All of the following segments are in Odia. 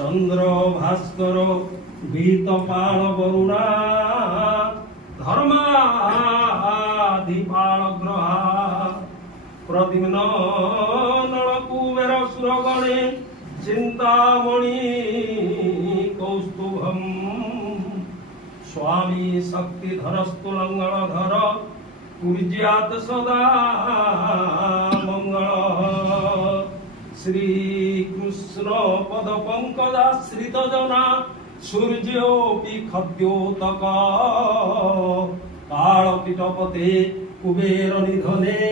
चंद्र भास्कर बीतपाल वरुणा धर्माधिपाल ग्रहा प्रद्युम्न नलकुबेर सुरगणे चिंतामणि कौस्तुभम स्वामी शक्तिधरस्तुलंगणधर पूज्यात सदा मंगल श्री कृष्ण पद पंकजाश्रित जना सूर्योपि खद्योतक कालकीटपते कुबेर निधने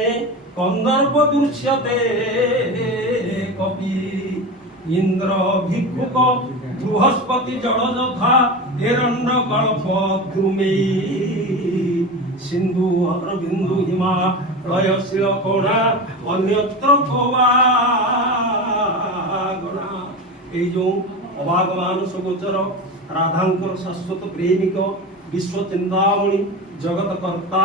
कंदर्प दृश्यते कपि इंद्र भिक्षुक बृहस्पति जड़ यथा हिरण्य कल्प द्रुमे सिंधु अरबिंदु हिमालय शिलकोणा अन्यत्र गणा এই जो अभाग मानुष गोचर राधांकर शाश्वत प्रेमिक विश्व चिंतामणि जगत कर्ता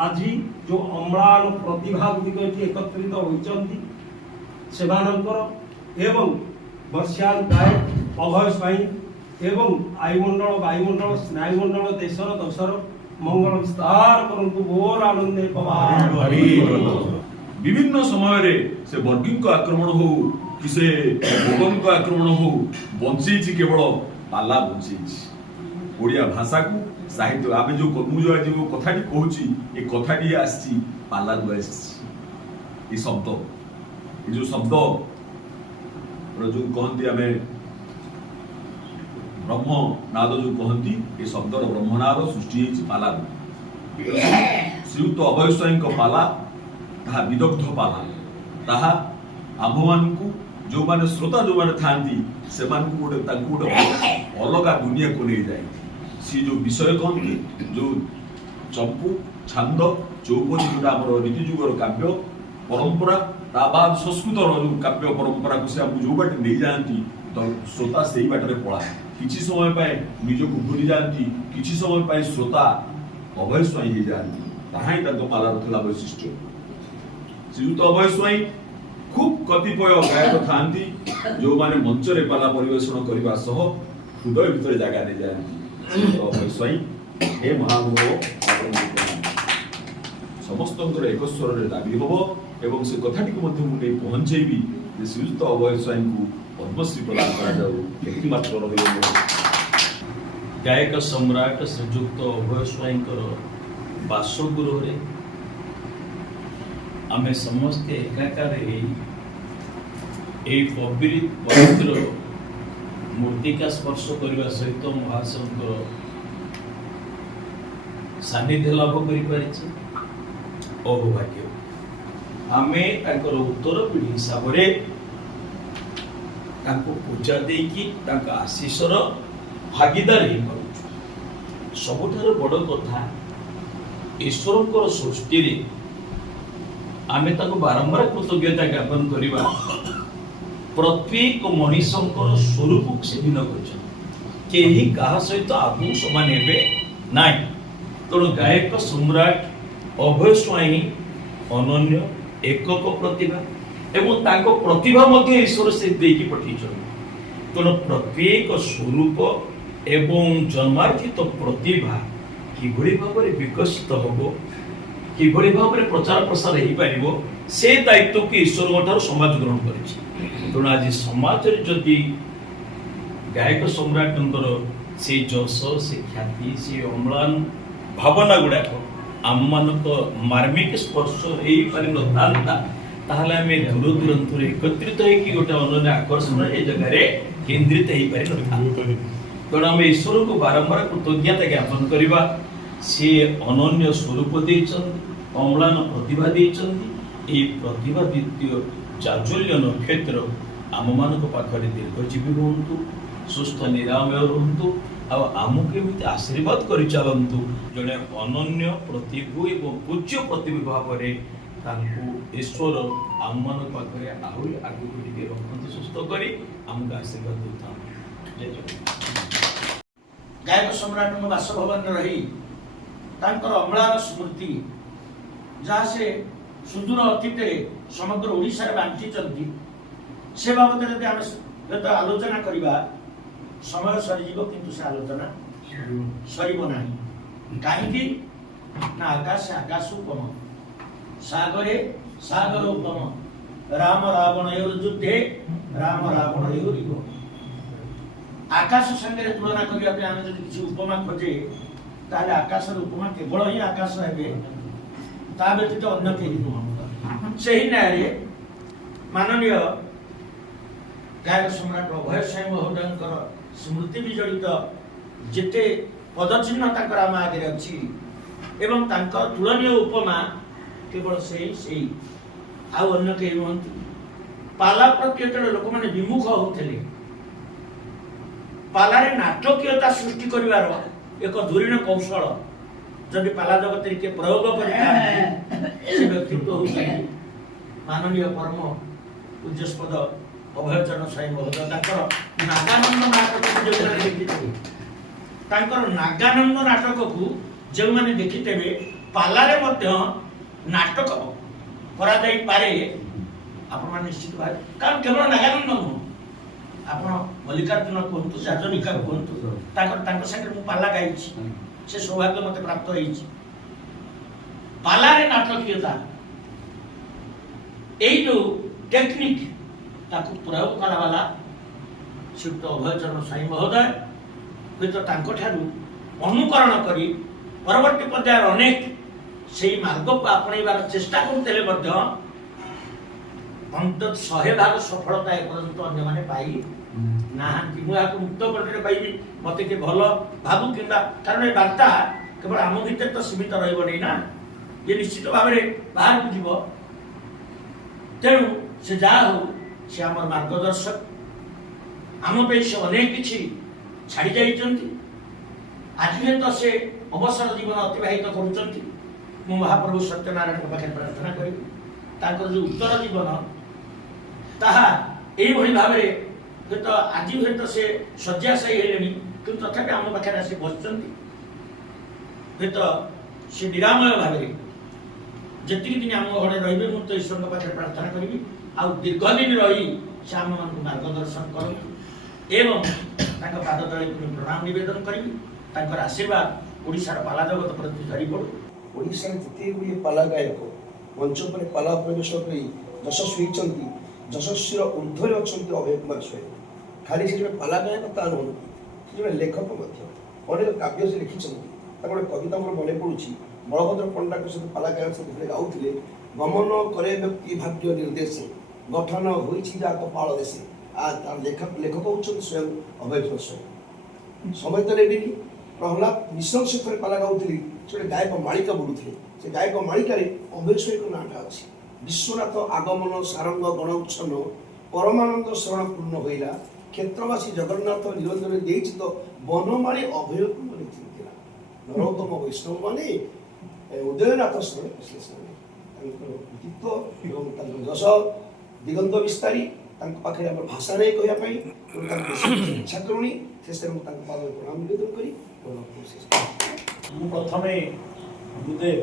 आज जो अम्लान प्रतिभा गुड़िक एकत्रित होती सेमानंकर एवं वर्षान गाय अभय स्वाई एवं आयुमंडल वायुमंडल स्नायुमंडल देशर दशर मंगल विस्तार करंतु बोल आनंदे पवार विभिन्न समय रे से वर्गी को आक्रमण हो कि से भोगन को आक्रमण हो बंची केवल पाला बंची ओडिया भाषा को साहित्य आमे जो मुझे आज जो कथाटी कहूची ए कथाटी आसी पाला दु आसी ए शब्द ए जो शब्द जो कहती आमे ब्रह्म नाद जो कहती ए शब्दर ब्रह्मनाद सृष्टि होती पाला श्रीयुक्त अभय स्वाई पाला ताहा विदग्ध पाला ताहा आम्भमानकु जो माने श्रोता जो माने थांती से मानकु गोटे अलगा दुनिया को ले जाए सी जो विषय कहती जो चंपू छांद चौपदी जोटा आम रीति जुगर काव्य परंपरा ता बाद संस्कृत जो काव्य परंपरा को से हमको जो बाटे नहीं जाती तो श्रोता से ही बाटे पड़ा किसी समय पाए निजक भूली जाती किसी समय पाए श्रोता अभय स्वाई हो जाती ताहा ही पालार थिला वैशिष्ट्य श्रीयुक्त अभय स्वाई खूब कतिपय गायक थांती जो माने मंच रे पाला परिवेषण करबा सह हृदय भीतर जगह दे जाती अभय स्वाई हे महानुभाव समस्त एक स्वर रे दाबी होबो एवं से कथाटी को मध्य मुंडे पहुंचेबी जे श्रीयुक्त अभय स्वाई को पद्मश्री प्रदान करा जाऊ एति मात्र रहिबो गायक सम्राट श्रीयुक्त अभय स्वाई बासगृह रे आमे समस्ते एकाकार पवित्र मूर्तिका स्पर्श करने सहित महाशंकर सानिध्य लाभ कर अभाग्य आमे उत्तर पीढ़ी हिसाब से पूजा देकी आशीषर भागीदार हो पार सबुठार बड़ कथा ईश्वर सृष्टि आमे ताको बारंबार कृतज्ञता ज्ञापन करिबा प्रत्येक मनीषंकर स्वरूप से भिन्न कर केही कहा सहित आगु समान हेबे नाइ तेणु गायक सम्राट अभय स्वाई अनन्य एकक प्रतिभा एवं ताको प्रतिभा मध्य ईश्वर से देकी पठिछन तेणु प्रत्येक स्वरूप एवं जन्मार्जित प्रतिभा किभଳି भाବରେ विकसित होबो किभଳି भाବରେ प्रचार प्रसार हो पार से दायित्व को ईश्वर समाज ग्रहण कर आज समाज जदि गायक सम्राट से जस से ख्याति से अम्लान भावना गुड़ाक आम मान मार्मिक स्पर्श हो पारि न ताहले आमे दूर दूरांत एकत्रित होगी गोटे अनन्य आकर्षण ए जगह केन्द्रित हो पारि न तेणु आम ईश्वर को बारंबार कृतज्ञता ज्ञापन करवा सी अनन्य स्वरूप देचन अम्लान प्रतिभा देचन ए प्रतिभा द्वितीय चाजुल्य नक्षत्र आम मान पाखे दीर्घजीवी रुहतु सुस्थ निरामय रुहतु आमको आशीर्वाद कर चलतु जड़े अनन्य प्रतिभू एवं पूज्य प्रतिभा भाव ईश्वर आम मान पाखे आहरी आगे रखते सुस्थ कर आमको आशीर्वाद देता गायक सम्राट बासभवन रही अम्लान स्मृति जहाँ से सुदूर अतीत समग्र ओडिशा बांटी से बाबद आम ହୁଏତ ଆଲୋଚନା କରିବା ସମୟ ସରିଯିବ, କିନ୍ତୁ ସେ ଆଲୋଚନା ସରିବ ନାହିଁ। କାହିଁକି ନା ଆକାଶ ଆକାଶ ଉପମ, ସାଗରେ ସାଗର ଉପମ, ରାମ ରାବଣ ଏଓର ଯୁଦ୍ଧେ ରାମ ରାବଣ ଏଓର ୟୁଗ। ଆକାଶ ସାଙ୍ଗରେ ତୁଳନା କରିବା ପାଇଁ ଆମେ ଯଦି କିଛି ଉପମା ଖୋଜେ, ତାହେଲେ ଆକାଶର ଉପମା କେବଳ ହିଁ ଆକାଶ ହେବେ, ତା ବ୍ୟତୀତ ଅନ୍ୟ କେହି ନୁହଁ। ସେହି ନ୍ୟାୟରେ ମାନନୀୟ ଗାୟକ ସମ୍ରାଟ ଅଭୟ ସ୍ୱାଇଁ ମହୋଦୟଙ୍କର ସ୍ମୃତି ବିଜଡ଼ିତ ଯେତେ ପଦଚିହ୍ନ ତାଙ୍କର ଆମ ଆଗରେ ଅଛି ଏବଂ ତାଙ୍କ ତୁଳନୀୟ ଉପମା କେବଳ ସେଇ ଆଉ ଅନ୍ୟ କେହି ନୁହନ୍ତି। ପାଲା ପ୍ରତି ଯେତେବେଳେ ଲୋକମାନେ ବିମୁଖ ହେଉଥିଲେ, ପାଲାରେ ନାଟକୀୟତା ସୃଷ୍ଟି କରିବାର ଏକ ଧୁରୀଣ କୌଶଳ ଯଦି ପାଲା ଜଗତରେ କିଏ ପ୍ରୟୋଗ କରିଥାନ୍ତି, ସେ ବ୍ୟକ୍ତିତ୍ୱ ହେଉଛି ମାନନୀୟ ପରମ ପୂଜ୍ୟସ୍ପଦ ଅଭୟଚରଣ ସ୍ୱାଇଁ ମହୋଦୟ। ତାଙ୍କର ନାଗାନନ୍ଦ ନାଟକକୁ ଯେଉଁମାନେ ଦେଖିଥିବେ, ତାଙ୍କର ନାଗାନନ୍ଦ ନାଟକକୁ ଯେଉଁମାନେ ଦେଖିଥିବେ, ପାଲାରେ ମଧ୍ୟ ନାଟକ କରାଯାଇପାରେ ଆପଣମାନେ ନିଶ୍ଚିତ ଭାବେ। କାରଣ କେବଳ ନାଗାନନ୍ଦ ନୁହଁ, ଆପଣ ମଲ୍ଲିକାର୍ଜୁନ କୁହନ୍ତୁ, ଯାଜନିକା କୁହନ୍ତୁ, ତାଙ୍କ ସାଙ୍ଗରେ ମୁଁ ପାଲା ଗାଇଛି, ସେ ସୌଭାଗ୍ୟ ମତେ ପ୍ରାପ୍ତ ହେଇଛି। ପାଲାରେ ନାଟକୀୟତା, ଏଇ ଯୋଉ ଟେକ୍ନିକ୍ ତାକୁ ପ୍ରୟୋଗ କରାଗଲା ଶ୍ରୀଯୁକ୍ତ ଅଭୟଚରଣ ସ୍ୱାଇଁ ମହୋଦୟ ହୁଏତ ତାଙ୍କଠାରୁ ଅନୁକରଣ କରି ପରବର୍ତ୍ତୀ ପର୍ଯ୍ୟାୟରେ ଅନେକ ସେଇ ମାର୍ଗକୁ ଆପଣେଇବାର ଚେଷ୍ଟା କରୁଥିଲେ ମଧ୍ୟ ଅନ୍ତତଃ 100% ସଫଳତା ଏପର୍ଯ୍ୟନ୍ତ ଅନ୍ୟମାନେ ପାଇ ନାହାନ୍ତି। ମୁଁ ଏହାକୁ ମୁକ୍ତ କଣ୍ଠରେ କହିବି, ମତେ କିଏ ଭଲ ଭାବୁ କିମ୍ବା, କାରଣ ଏ ବାର୍ତ୍ତା କେବଳ ଆମ ଭିତରେ ତ ସୀମିତ ରହିବନି ନା, ଇଏ ନିଶ୍ଚିତ ଭାବରେ ବାହାରକୁ ଯିବ। ତେଣୁ ସେ ଯାହା ହଉ, ସେ ଆମର ମାର୍ଗଦର୍ଶକ, ଆମ ପାଇଁ ସେ ଅନେକ କିଛି ଛାଡ଼ି ଯାଇଛନ୍ତି। ଆଜି ହୁଏତ ସେ ଅବସର ଜୀବନ ଅତିବାହିତ କରୁଛନ୍ତି। ମୁଁ ମହାପ୍ରଭୁ ସତ୍ୟନାରାୟଣଙ୍କ ପାଖରେ ପ୍ରାର୍ଥନା କରିବି, ତାଙ୍କର ଯେଉଁ ଉତ୍ତର ଜୀବନ ତାହା ଏଇଭଳି ଭାବରେ ହୁଏତ ଆଜି ହୁଏତ ସେ ଶଯ୍ୟାଶାୟୀ ହେଲେଣି, କିନ୍ତୁ ତଥାପି ଆମ ପାଖରେ ଆସି ବସିଛନ୍ତି। ହୁଏତ ସେ ନିରାମୟ ଭାବରେ ଯେତିକି ଦିନ ଆମ ଘରେ ରହିବେ, ମୁଁ ତ ଈଶ୍ୱରଙ୍କ ପାଖରେ ପ୍ରାର୍ଥନା କରିବି, ଆଉ ଦୀର୍ଘ ଦିନ ରହି ସେ ଆମମାନଙ୍କୁ ମାର୍ଗଦର୍ଶନ କରନ୍ତୁ ଏବଂ ତାଙ୍କ ପାଦ ତଳେ ପୁଣି ପ୍ରଣାମ ନିବେଦନ କରିବି। ତାଙ୍କର ଆଶୀର୍ବାଦ ଓଡ଼ିଶାର ପାଲା ଜଗତ ପ୍ରତି ଝରି ପଡ଼ୁ। ଓଡ଼ିଶାରେ ଯେତେ ଗୁଡ଼ିଏ ପାଲା ଗାୟକ ମଞ୍ଚ ଉପରେ ପାଲା ପରିବେଷଣ କରି ଯଶସ୍ୱୀ ହେଇଛନ୍ତି, ଯଶସ୍ୱୀର ଊର୍ଦ୍ଧ୍ୱରେ ଅଛନ୍ତି ଅଭୟ କୁମାର ସ୍ୱାଇଁ। ଖାଲି ସେ ଜଣେ ପାଲା ଗାୟକ ତା ନୁହନ୍ତି, ସେ ଜଣେ ଲେଖକ ମଧ୍ୟ। ଅନେକ କାବ୍ୟ ସେ ଲେଖିଛନ୍ତି। ତାଙ୍କ ଗୋଟେ କବିତା ମୋର ମନେ ପଡ଼ୁଛି, ବଳଭଦ୍ର ପଣ୍ଡାଙ୍କ ସହିତ ପାଲା ଗାୟକ ସେତେବେଳେ ଗାଉଥିଲେ, ଗମନ କରେ ବ୍ୟକ୍ତି ଭାଗ୍ୟ ନିର୍ଦ୍ଦେଶେ, ଗଠନ ହୋଇଛି ଯା କପାଳ ଦେଶେ। ତାର ଲେଖକ ହେଉଛନ୍ତି ସ୍ୱୟଂ ଅଭୟ ସ୍ୱାଇଁ। ସମୟ ତ ନେବିନି, ପ୍ରହ୍ଲାଦ ମିଶ୍ର ଥରେ ପାଲା ଗାଉଥିଲି, ସେ ଗୋଟେ ଗାୟକ ମାଳିକା ବୁଲୁଥିଲେ। ସେ ଗାୟକ ମାଳିକାରେ ଅଭୟ ସ୍ୱାଇଁଙ୍କ ନାଁଟା ଅଛି। ବିଶ୍ୱନାଥ ଆଗମନ ସାରଙ୍ଗ ଗଣ ଉଚ୍ଛନ୍ନ, ପରମାନନ୍ଦ ଶରଣ ପୂର୍ଣ୍ଣ ହୋଇଲା, କ୍ଷେତ୍ରବାସୀ ଜଗନ୍ନାଥ ନିରଞ୍ଜନ ଦେଇଛି ତ ବନମାଳି ଅଭୟକୁ ମନେ ଚିନ୍ତିଲା। ନରୋତ୍ତମ ବୈଷ୍ଣବ ମାନେ ଉଦୟନାଥ ଶରଣ ପଶିଲେ ସେମାନେ। ତାଙ୍କର କୃତିତ୍ୱ ଏବଂ ତାଙ୍କର ଯଶ ଦିଗନ୍ତ ବିସ୍ତାରୀ। ତାଙ୍କ ପାଖରେ ଆମର ଭାଷା ନେଇ କହିବା ପାଇଁ ତାଙ୍କ ଇଚ୍ଛା କରୁନି। ଶେଷରେ ମୁଁ ତାଙ୍କ ପାଦରେ ପ୍ରଣାମ ନିବେଦନ କରି ମୁଁ ପ୍ରଥମେ ଗୁରୁଦେବ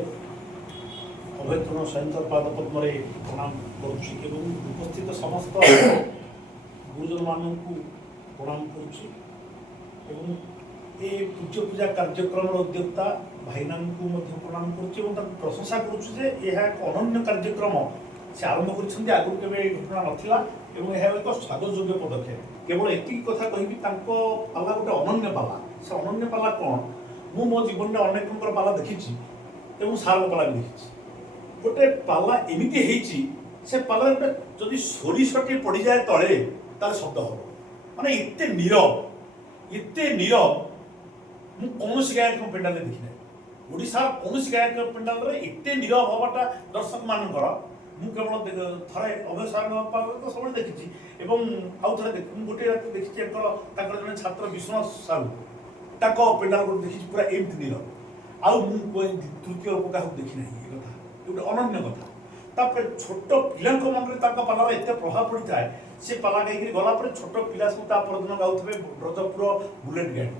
ଅଭୟଚରଣ ସ୍ୱାଇଁଙ୍କର ପାଦ ପଦ୍ମରେ ପ୍ରଣାମ କରୁଛି ଏବଂ ଉପସ୍ଥିତ ସମସ୍ତ ଗୁରୁଜନମାନଙ୍କୁ ପ୍ରଣାମ କରୁଛି ଏବଂ ଏ ପୂଜ୍ୟ ପୂଜା କାର୍ଯ୍ୟକ୍ରମର ଉଦ୍ୟୋକ୍ତା ଭାଇନାଙ୍କୁ ମଧ୍ୟ ପ୍ରଣାମ କରୁଛି ଏବଂ ତାଙ୍କୁ ପ୍ରଶଂସା କରୁଛି ଯେ ଏହା ଏକ ଅନନ୍ୟ କାର୍ଯ୍ୟକ୍ରମ ସେ ଆରମ୍ଭ କରିଛନ୍ତି। ଆଗରୁ କେବେ ଏ ଘଟଣା ନଥିଲା ଏବଂ ଏହା ଏକ ସ୍ୱାଗତଯୋଗ୍ୟ ପଦକ୍ଷେପ। କେବଳ ଏତିକି କଥା କହିବି, ତାଙ୍କ ପାଲା ଗୋଟେ ଅନନ୍ୟ ପାଲା। ସେ ଅନନ୍ୟ ପାଲା କ'ଣ? ମୁଁ ମୋ ଜୀବନରେ ଅନେକଙ୍କର ପାଲା ଦେଖିଛି ଏବଂ ସାରଙ୍କ ପାଲା ବି ଦେଖିଛି। ଗୋଟେ ପାଲା ଏମିତି ହେଇଛି, ସେ ପାଲାରେ ଗୋଟେ ଯଦି ସୋରିଷଟିଏ ପଡ଼ିଯାଏ ତଳେ ତାର ଶବ୍ଦ ହେବ, ମାନେ ଏତେ ନୀରବ, ଏତେ ନୀରବ ମୁଁ କୌଣସି ଗାୟକ ପେଣ୍ଡାଲରେ ଦେଖିନାହିଁ। ଓଡ଼ିଶାର କୌଣସି ଗାୟକ ପେଣ୍ଡାଲରେ ଏତେ ନୀରବ ହେବାଟା ଦର୍ଶକମାନଙ୍କର ମୁଁ କେବଳ ଥରେ ଅଭୟ ସାରଙ୍କ ପାଖରେ ତ ସବୁବେଳେ ଦେଖିଛି ଏବଂ ଆଉ ଥରେ ମୁଁ ଗୋଟିଏ ରାତି ଦେଖିଛି ତାଙ୍କର ଜଣେ ଛାତ୍ର ବିଶ୍ୱନାଥ ସାହୁ, ତାଙ୍କ ପେଣ୍ଡାଲ ଗୋଟେ ଦେଖିଛି ପୁରା ଏମିତି ନୀରବ। ଆଉ ମୁଁ ତୃତୀୟ ଲୋକ କାହାକୁ ଦେଖିନାହିଁ। ଏ କଥା ଗୋଟେ ଅନନ୍ୟ କଥା। ତାପରେ ଛୋଟ ପିଲାଙ୍କ ମନରେ ତାଙ୍କ ପାଲାର ଏତେ ପ୍ରଭାବ ପଡ଼ିଥାଏ, ସେ ପାଲା ଗାଇକି ଗଲା ପରେ ଛୋଟ ପିଲା ସବୁ ତା ପରଦିନ ଗାଉଥିବେ ବ୍ରଜପୁର ବୁଲେଟ୍ ଗାଡ଼ି।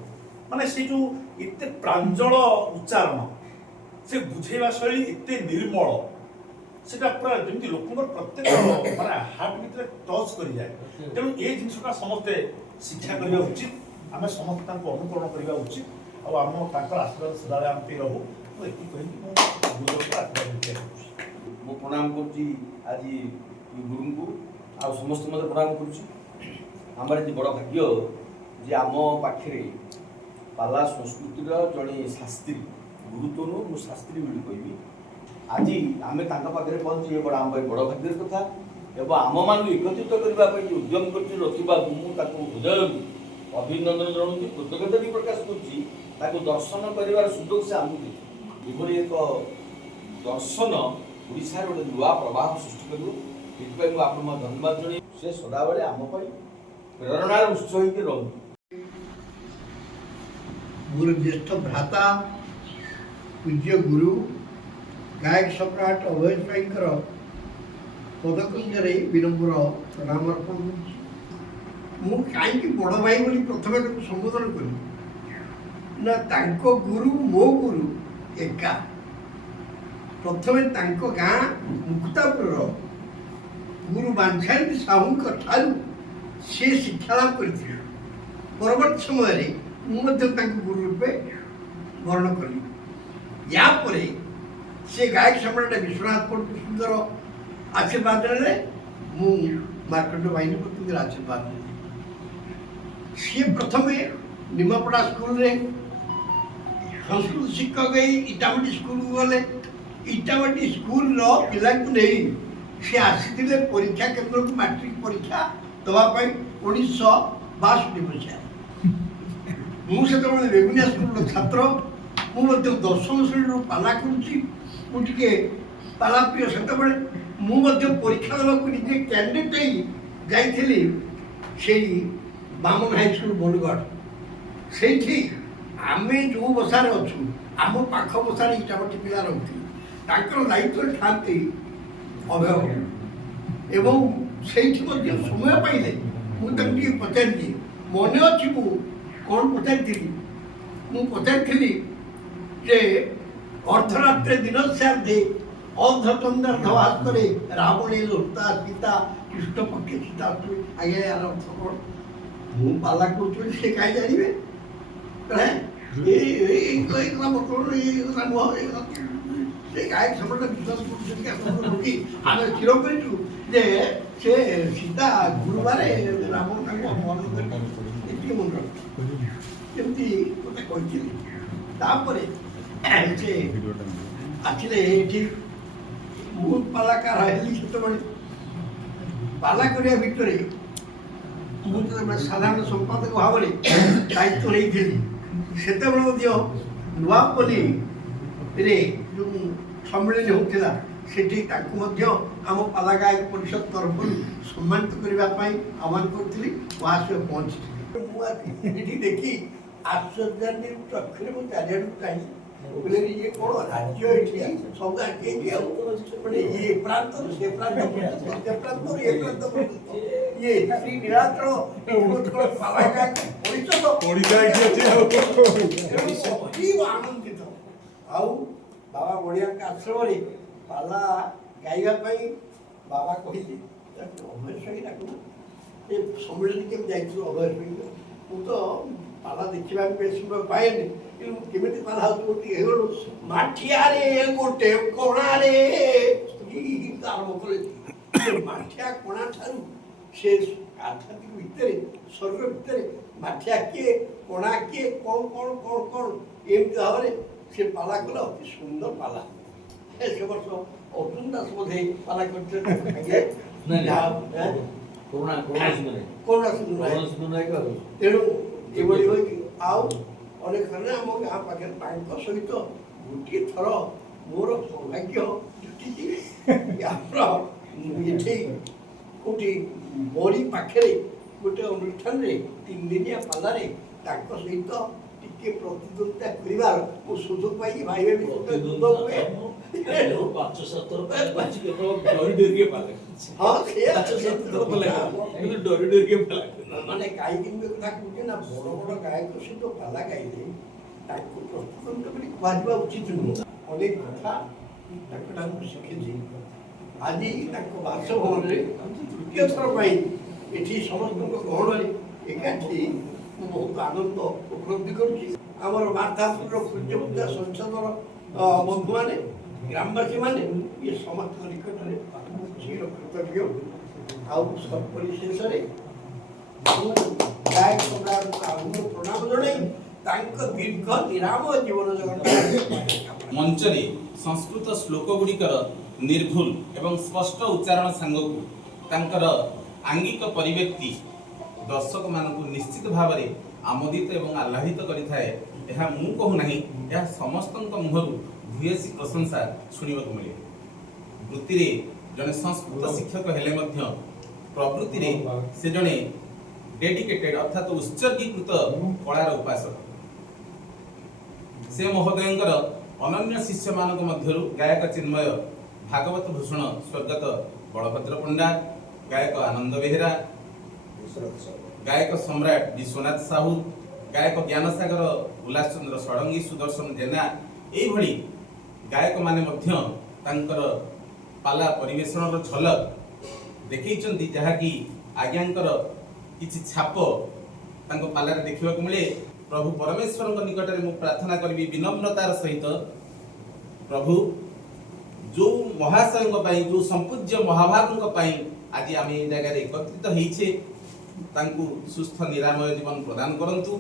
ମାନେ ସେ ଯେଉଁ ଏତେ ପ୍ରାଞ୍ଜଳ ଉଚ୍ଚାରଣ, ସେ ବୁଝେଇବା ଶୈଳୀ ଏତେ ନିର୍ମଳ, সেটা পুরা যেମିତି ଲୋକଙ୍କର ପ୍ରତ୍ୟେକ ମାନେ ହାର୍ଟ ଭିତରେ ଟଚ୍ କରିଯାଏ। ତେଣୁ ଏ ଜିନିଷଟା ସମସ୍ତେ ଶିକ୍ଷା କରିବା ଉଚିତ, ଆମେ ସମସ୍ତେ ତାଙ୍କୁ ଅନୁକରଣ କରିବା ଉଚିତ ଆଉ ଆମ ତାଙ୍କର ଆଶୀର୍ବାଦ ସଦାବେଳେ ଆମ ପାଇଁ ରହୁ। ମୁଁ ଏତିକି କହିକି ମୁଁ ଗୁରୁଙ୍କ ଆଶୀର୍ବାଦ କରୁଛି। ମୁଁ ପ୍ରଣାମ କରୁଛି ଆଜି ଗୁରୁଙ୍କୁ ଆଉ ସମସ୍ତେ ମୋତେ ପ୍ରଣାମ କରୁଛି। ଆମର ଏଠି ବଡ଼ ଭାଗ୍ୟ ଯେ ଆମ ପାଖରେ ପାଲା ସଂସ୍କୃତିର ଜଣେ ଶାସ୍ତ୍ରୀ, ଗୁରୁ ତ ନୁହଁ ମୁଁ ଶାସ୍ତ୍ରୀ ବୋଲି କହିବି, ଆଜି ଆମେ ତାଙ୍କ ପାଖରେ ପହଞ୍ଚି ଏ ବଡ଼ ଆମ ପାଇଁ ବଡ଼ ଭାଗ୍ୟର କଥା। ଏବଂ ଆମମାନଙ୍କୁ ଏକତ୍ରିତ କରିବା ପାଇଁ ଯେ ଉଦ୍ୟମ କରି ରଖିବାକୁ ମୁଁ ତାକୁ ହୃଦୟରୁ ଅଭିନନ୍ଦନ ଜଣାଉଛି, କୃତଜ୍ଞତା ବି ପ୍ରକାଶ କରୁଛି। ତାକୁ ଦର୍ଶନ କରିବାର ସୁଯୋଗ ସେ ଆମକୁ ଦେଇଛି। ଏଭଳି ଏକ ଦର୍ଶନ ଓଡ଼ିଶାରେ ଗୋଟେ ନୂଆ ପ୍ରବାହ ସୃଷ୍ଟି କରିବ। ସେଥିପାଇଁ ମୁଁ ଆପଣଙ୍କୁ ଧନ୍ୟବାଦ ଜଣାଇ, ସେ ସଦାବେଳେ ଆମ ପାଇଁ ପ୍ରେରଣାର ଉତ୍ସ ହେଇକି ରହୁ। ମୋର ଜ୍ୟେଷ୍ଠ ଭ୍ରାତା ପୂଜ୍ୟ ଗୁରୁ ଗାୟକ ସମ୍ରାଟ ଅଭୟ ସ୍ୱାଇଁଙ୍କର ପଦକୁଞ୍ଜରେ ବିନମ୍ର ପ୍ରଣାମ ଅର୍ପଣ କରୁଛି। ମୁଁ କାହିଁକି ବଡ଼ ଭାଇ ବୋଲି ପ୍ରଥମେ ତାକୁ ସମ୍ବୋଧନ କଲି ନା ତାଙ୍କ ଗୁରୁ ମୋ ଗୁରୁ ଏକା। ପ୍ରଥମେ ତାଙ୍କ ଗାଁ ମୁକ୍ତାପୁରର ଗୁରୁ ବାଞ୍ଛାୟତୀ ସାହୁଙ୍କ ଠାରୁ ସେ ଶିକ୍ଷାଲାଭ କରିଥିଲେ। ପରବର୍ତ୍ତୀ ସମୟରେ ମୁଁ ମଧ୍ୟ ତାଙ୍କୁ ଗୁରୁ ରୂପେ ବରଣ କଲି। ପରେ ସେ ଗାୟକ ସମ୍ରାଟ ବିଶ୍ୱନାଥ ପଟ୍ଟନାୟକଙ୍କର ଆଶୀର୍ବାଦରେ ମୁଁ ମାର୍କଣ୍ଡ ବାହିନୀ ପତିଙ୍କର ଆଶୀର୍ବାଦ ନେଲି। ସିଏ ପ୍ରଥମେ ନିମାପଡ଼ା ସ୍କୁଲରେ ସଂସ୍କୃତ ଶିକ୍ଷକ ହେଇ ଇଟାମାଟି ସ୍କୁଲକୁ ଗଲେ। ଇଟାମାଟି ସ୍କୁଲର ପିଲାଙ୍କୁ ନେଇ ସେ ଆସିଥିଲେ ପରୀକ୍ଷା କେନ୍ଦ୍ରକୁ ମାଟ୍ରିକ ପରୀକ୍ଷା ଦେବା ପାଇଁ 1962 ମସିହାରେ। ମୁଁ ସେତେବେଳେ ବେଗୁନିଆ ସ୍କୁଲର ଛାତ୍ର। ମୁଁ ମଧ୍ୟ ଦଶମ ଶ୍ରେଣୀରୁ ପାଲା କରୁଛି। ମୁଁ ଟିକେ ପାଲା ପ୍ରିୟ। ସେତେବେଳେ ମୁଁ ମଧ୍ୟ ପରୀକ୍ଷା ଦେବାକୁ ନିଜେ କ୍ୟାଣ୍ଡିଡେଟ୍ ହେଇ ଯାଇଥିଲି ସେଇ ବାମନ ହାଇସ୍କୁଲ ବଡ଼ଗଡ଼। ସେଇଠି ଆମେ ଯେଉଁ ବସାରେ ଅଛୁ ଆମ ପାଖ ବସାରେ ଇଟାମାଟି ପିଲା ରହୁଥିଲେ। ତାଙ୍କର ଦାୟିତ୍ୱରେ ଥାନ୍ତି ଅଭୟ ଏବଂ ସେଇଠି ମଧ୍ୟ ସମୟ ପାଇଲେ ମୁଁ ତାଙ୍କୁ ଟିକେ ପଚାରିଲି। ମନେ ଅଛି ମୁଁ କ'ଣ ପଚାରିଥିଲି? ମୁଁ ପଚାରିଥିଲି ଯେ ଅର୍ଦ୍ଧରାତ୍রে দিন সার্ধে অর্ধচন্দ্র ধবাস করে রাবণের হত্যা সীতা কৃষ্ণপক্ষে সীতা আগে আর অর্থ কর ମୁଁ ପାଲା କରୁଥିଲି ସେ କାହିଁ ଜାଣିବେ? ସେ ଗାୟକ ସମ୍ରାଟ ବିଶ୍ୱାସ କରୁଛନ୍ତି। ଆମେ ସ୍ଥିର କରିଛୁ ଯେ ସେ ସୀତା ଗୁରୁବାରେ ରାବଣ ତାଙ୍କୁ ଅପମାନ କରି ଏତିକି ମନେ ରଖିଛୁ। ଏମିତି ଗୋଟେ କହିଥିଲି। ତାପରେ ସେ ଆସିଲେ ଏଠି। ମୁଁ ପାଲାକାର ହେଲି। ସେତେବେଳେ ପାଲା କରିବା ଭିତରେ ମୁଁ ଯେତେବେଳେ ସାଧାରଣ ସମ୍ପାଦକ ଭାବରେ ଦାୟିତ୍ୱ ନେଇଥିଲି ସେତେବେଳେ ମଧ୍ୟ ନୂଆପଲ୍ଲୀରେ ଯେଉଁ ସମ୍ମିଳନୀ ହେଉଥିଲା ସେଠି ତାଙ୍କୁ ମଧ୍ୟ ଆମ ପାଲା ଗାୟକ ପରିଷଦ ତରଫରୁ ସମ୍ମାନିତ କରିବା ପାଇଁ ଆହ୍ୱାନ କରିଥିଲି। ମୁଁ ଆସି ପହଞ୍ଚିଥିଲି। ମୁଁ ଏଠି ଦେଖି ଆଶ୍ଚର୍ଯ୍ୟାନ୍ୱିତ ଚକ୍ଷୁରେ ମୁଁ ଚାରିଆଡ଼କୁ ଚାହିଁ କହିଲେ ଇଏ କ'ଣ ରାଜ୍ୟ ଏଠି ସବୁ ଆଗେଇକି ଆଉ ଏ ପ୍ରାନ୍ତରୁ ସେ ପ୍ରାନ୍ତ ସେ ପ୍ରାନ୍ତରୁ ଏ ପ୍ରାନ୍ତ ଇଏ ଶ୍ରୀ ନୀଳାଚଳ ପାଲା ଗାୟକ ପରିଷଦ ଅତୀବ ଆନନ୍ଦିତ। ଆଉ ବାବା ବଡ଼ିଆଙ୍କ ଆଶ୍ରମରେ ପାଲା ଗାଇବା ପାଇଁ ବାବା କହିଲେ ଅଭୟ ସ୍ୱାଇଁ ଡାକୁନ। ଏ ସମ୍ମିଳନୀ କେମିତି ଯାଇଥିଲୁ ଅଭୟ ସ୍ୱାଇଁ? ମୁଁ ତ ପାଲା ଦେଖିବାକୁ ବେଶୀ ପାଏନି କିନ୍ତୁ କେମିତି ପାଲା ହଉଛି ଗୋଟେ ହେଇଗଲୁ ମାଠିଆରେ ଗୋଟେ କଣାରେ ଆରମ୍ଭ କଲେ। ମାଠିଆ କଣା ଠାରୁ ସେ ଆଧ୍ୟାତ୍ମିକ ଭିତରେ ଶରୀର ଭିତରେ ମାଠିଆ କିଏ କଣା କିଏ କ'ଣ କ'ଣ କ'ଣ କ'ଣ ଏମିତି ଭାବରେ ସେ ପାଲା କଲେ। ଅତି ସୁନ୍ଦର ପାଲା। ସେ ବର୍ଷ ଅର୍ଜୁନ ଦାସ ବୋଧେ ପାଲା କରିଥିଲେ। ତେଣୁ ଏଭଳି ହୋଇକି ଆଉ ଅନେକ ଥର ଆମ ଗାଁ ପାଖରେ ତାଙ୍କ ସହିତ ଗୋଟିଏ ଥର ମୋର ସୌଭାଗ୍ୟ ଜୁଟିଛି। ଆମର ଏଠି କୋଉଠି ବରି ପାଖରେ ଗୋଟେ ଅନୁଷ୍ଠାନରେ 3 ଦିନିଆ ପାଲାରେ ତାଙ୍କ ସହିତ ଟିକେ ପ୍ରତିଦ୍ୱନ୍ଦିତା କରିବାର ମୁଁ ସୁଯୋଗ ପାଇକି ଭାଇ ଭାଇ ହୁଏ। ମାନେ କାହିଁକି କଥା କହୁଛି ନା ବଡ଼ ବଡ଼ ଗାୟକ ସହିତ ପାଲା ଗାଇଲେ ତାଙ୍କୁ ପ୍ରତିଦ୍ୱନ୍ଦିତା କରି କୁହାଯିବା ଉଚିତ ନୁହେଁ। ଅନେକ କଥା ତାଙ୍କଠାରୁ ଶିଖିଛି। ଆଜି ତାଙ୍କ ବାସଭବନରେ ତୃତୀୟ ଥର ପାଇଁ ଏଠି ସମସ୍ତଙ୍କ ଗହଣରେ ଏକାଠି ମୁଁ ବହୁତ ଆନନ୍ଦ ଉପଲବ୍ଧି କରୁଛି। ଆମର ମାର୍ଥାପୁରର ସୂର୍ଯ୍ୟପୂଜା ସଂସଦର ବନ୍ଧୁମାନେ ଗ୍ରାମବାସୀମାନେ ଇଏ ସମସ୍ତଙ୍କ ନିକଟରେ ଚିର କୃତଜ୍ଞ। ଆଉ ପରିଶେଷରେ ମୁଁ ଗାୟକ ସମ୍ରାଟଙ୍କୁ ପ୍ରଣାମ ଜଣାଇ ତାଙ୍କ ଦୀର୍ଘ ନିରାମ ଜୀବନ ଜଗତ ମଞ୍ଚରେ ସଂସ୍କୃତ ଶ୍ଲୋକ ଗୁଡ଼ିକର ନିର୍ଭୁଲ ଏବଂ ସ୍ପଷ୍ଟ ଉଚ୍ଚାରଣ ସାଙ୍ଗକୁ ତାଙ୍କର ଆଙ୍ଗିକ ପରିବ୍ୟକ୍ତି ଦର୍ଶକମାନଙ୍କୁ ନିଶ୍ଚିତ ଭାବରେ ଆମୋଦିତ ଏବଂ ଆହ୍ଲାଦିତ କରିଥାଏ। ଏହା ମୁଁ କହୁନାହିଁ, ଏହା ସମସ୍ତଙ୍କ ମୁହଁରୁ ଭୂୟସୀ ପ୍ରଶଂସା ଶୁଣିବାକୁ ମିଳେ। ବୃତ୍ତିରେ ଜଣେ ସଂସ୍କୃତ ଶିକ୍ଷକ ହେଲେ ମଧ୍ୟ ପ୍ରବୃତ୍ତିରେ ସେ ଜଣେ ଡେଡିକେଟେଡ୍ ଅର୍ଥାତ୍ ଉତ୍ସର୍ଗୀକୃତ କଳାର ଉପାସକ। ସେ ମହୋଦୟଙ୍କର ଅନନ୍ୟ ଶିଷ୍ୟମାନଙ୍କ ମଧ୍ୟରୁ ଗାୟକ ଚିନ୍ମୟ ଭାଗବତ ଭୂଷଣ ସ୍ୱର୍ଗତ ବଳଭଦ୍ର ପଣ୍ଡା, ଗାୟକ ଆନନ୍ଦ ବେହେରା, ଗାୟକ ସମ୍ରାଟ ବିଶ୍ୱନାଥ ସାହୁ, ଗାୟକ ଜ୍ଞାନସାଗର ଉଲ୍ଲାସ ଚନ୍ଦ୍ର ଷଡ଼ଙ୍ଗୀ, ସୁଦର୍ଶନ ଜେନା ଏଇଭଳି ଗାୟକମାନେ ମଧ୍ୟ ତାଙ୍କର ପାଲା ପରିବେଷଣର ଝଲକ ଦେଖେଇଛନ୍ତି, ଯାହାକି ଆଜ୍ଞାଙ୍କର କିଛି ଛାପ ତାଙ୍କ ପାଲାରେ ଦେଖିବାକୁ ମିଳେ। ପ୍ରଭୁ ପରମେଶ୍ୱରଙ୍କ ନିକଟରେ ମୁଁ ପ୍ରାର୍ଥନା କରିବି ବିନମ୍ରତାର ସହିତ, ପ୍ରଭୁ ଯେଉଁ ମହାଶୟଙ୍କ ପାଇଁ, ଯେଉଁ ସମ୍ପୂଜ୍ୟ ମହାଭାଗଙ୍କ ପାଇଁ ଆଜି ଆମେ ଏ ଜାଗାରେ ଏକତ୍ରିତ ହେଇଛେ, ତାଙ୍କୁ ସୁସ୍ଥ ନିରାମୟ ଜୀବନ ପ୍ରଦାନ କରନ୍ତୁ।